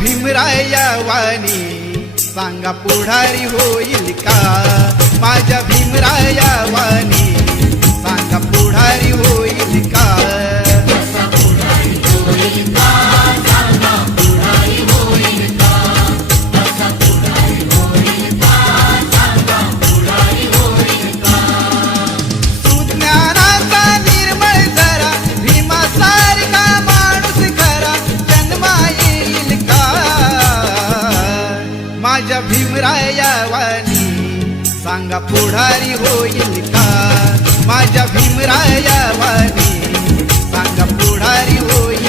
भीमराया वाणी सांगा पुढारी होईल का? माझ्या भीमराया वाणी सांगा पुढारी होईल का? सुज्ञानाचा निर्मळ झरा भीमासारखा माणूस खरा जन्मा येईल का? माझ्या भीमराया वाणी सांगा पुढारी होईल का? माझ्या भीमराया वाणी सांगा पुढारी होईल